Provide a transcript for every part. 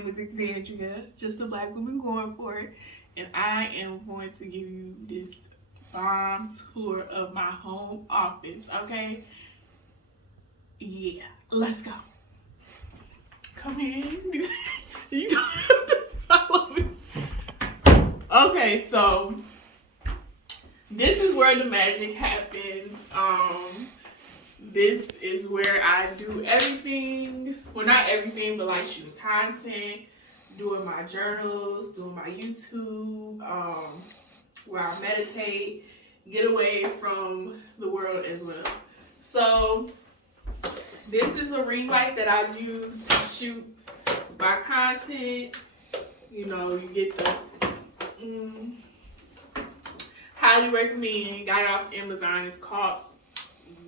name is Xandria, just a black woman going for it, and I am going to give you this bomb tour of my home office, okay? Yeah, let's go. Come in. You don't have to follow me. Okay, so this is where the magic happens. This is where I do everything. Well, not everything, but like shooting content, doing my journals, doing my YouTube, where I meditate, get away from the world as well. So this is a ring light that I use to shoot my content. You know, you get the highly recommend. Got it off Amazon. It's called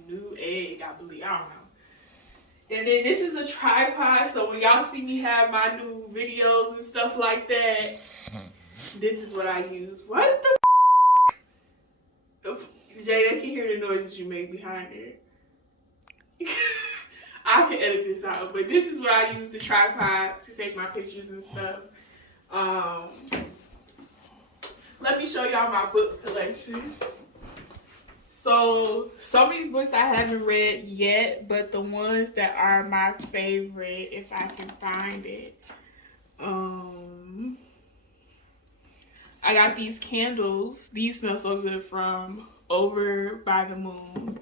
New Egg, I believe. I don't know. And then this is a tripod, so when y'all see me have my new videos and stuff like that, this is what I use. What the Jade, I can hear the noises you make behind there. I can edit this out, but this is what I use the tripod to take my pictures and stuff. Let me show y'all my book collection. So some of these books I haven't read yet, but the ones that are my favorite, if I can find it. I got these candles. These smell so good, from Over by the Moon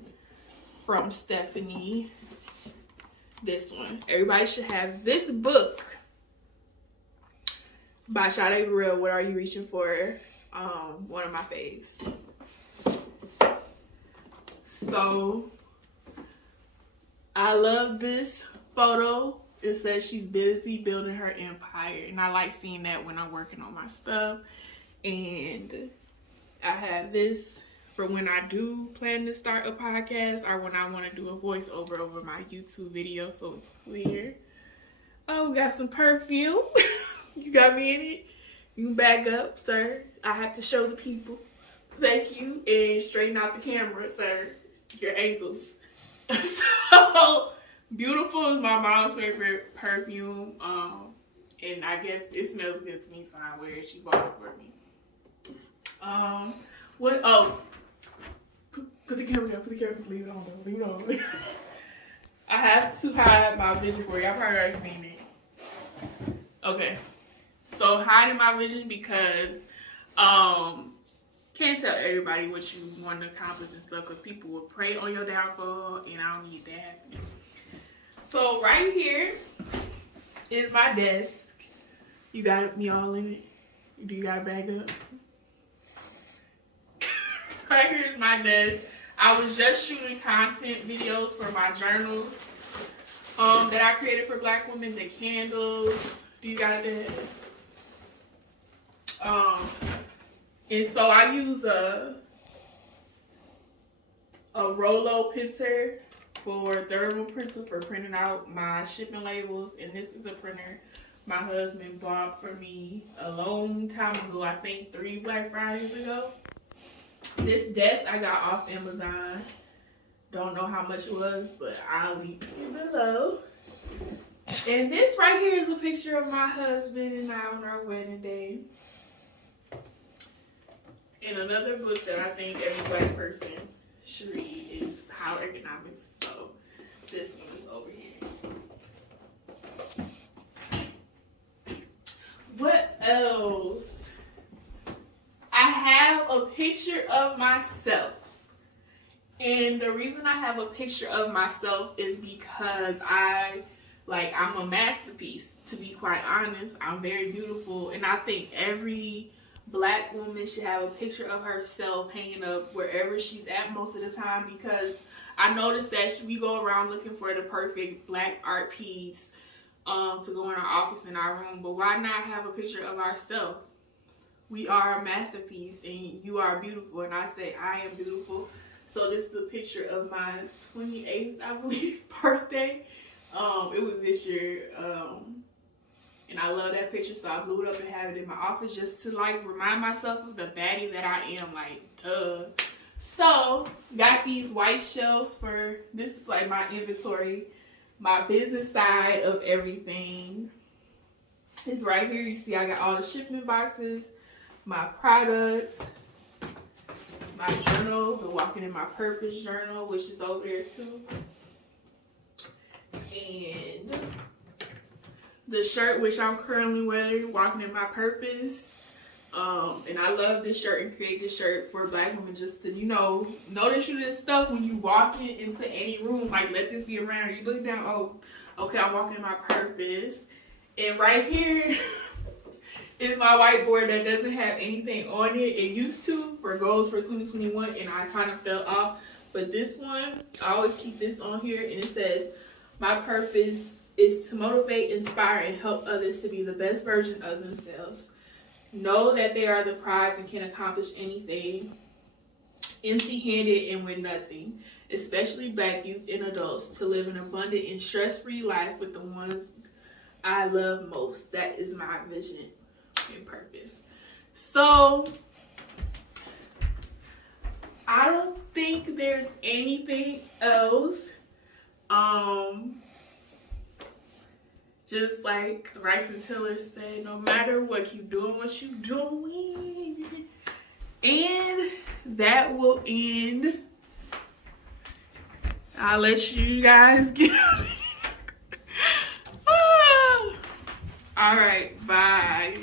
from Stephanie. This one. Everybody should have this book by Sade, Burrell. What Are You Reaching For? One of my faves. So I love this photo. It says she's busy building her empire, and I like seeing that when I'm working on my stuff. And I have this for when I do plan to start a podcast, or when I want to do a voiceover over my YouTube video, so it's clear. Oh, we got some perfume. You got me in it. You can back up, sir. I have to show the people. Thank you. And straighten out the camera, sir. Your ankles. So Beautiful is my mom's favorite perfume. And I guess it smells good to me, so I wear it. She bought it for me. What? Oh, put the camera down. Put the camera. Leave it on. Leave it on. I have to hide my vision for you. I've already seen it. Okay. So hiding my vision because can't tell everybody what you want to accomplish and stuff, because people will prey on your downfall, and I don't need that happening. So right here is my desk. You got me all in it. Do you got to back up? Right here is my desk. I was just shooting content videos for my journals that I created for Black women. The candles. Do you got that? And so I use a Rolo printer for thermal printer for printing out my shipping labels. And this is a printer my husband bought for me a long time ago. I think 3 Black Fridays ago. This desk I got off Amazon. Don't know how much it was, but I'll link it below. And this right here is a picture of my husband and I on our wedding day. And another book that I think every Black person should read is Power Economics. So this one is over here. What else? I have a picture of myself. And the reason I have a picture of myself is because I'm a masterpiece, to be quite honest. I'm very beautiful, and I think every Black woman should have a picture of herself hanging up wherever she's at most of the time, because I noticed that we go around looking for the perfect Black art piece to go in our office, in our room, but why not have a picture of ourselves? We are a masterpiece, and you are beautiful, and I say I am beautiful. So this is the picture of my 28th, I believe, birthday. It was this year, and I love that picture, so I blew it up and have it in my office just to remind myself of the baddie that I am, duh. So got these white shelves for, this is my inventory, my business side of everything. is right here. You see I got all the shipment boxes, my products, my journal, the Walking in My Purpose journal, which is over there too. And the shirt, which I'm currently wearing, Walking in My Purpose. And I love this shirt and create this shirt for Black women just to, you know that you did stuff when you walk into any room. Like, let this be around. You look down, oh, okay, I'm walking in my purpose. And right here is my whiteboard that doesn't have anything on it. It used to for goals for 2021, and I kind of fell off. But this one, I always keep this on here, and it says, my purpose is to motivate, inspire, and help others to be the best version of themselves. Know that they are the prize and can accomplish anything empty-handed and with nothing, especially Black youth and adults, to live an abundant and stress-free life with the ones I love most. That is my vision and purpose. So I don't think there's anything else. Just like Bryson Tiller said, no matter what, keep doing what you're doing. And that will end. I'll let you guys get out of here. All right, bye.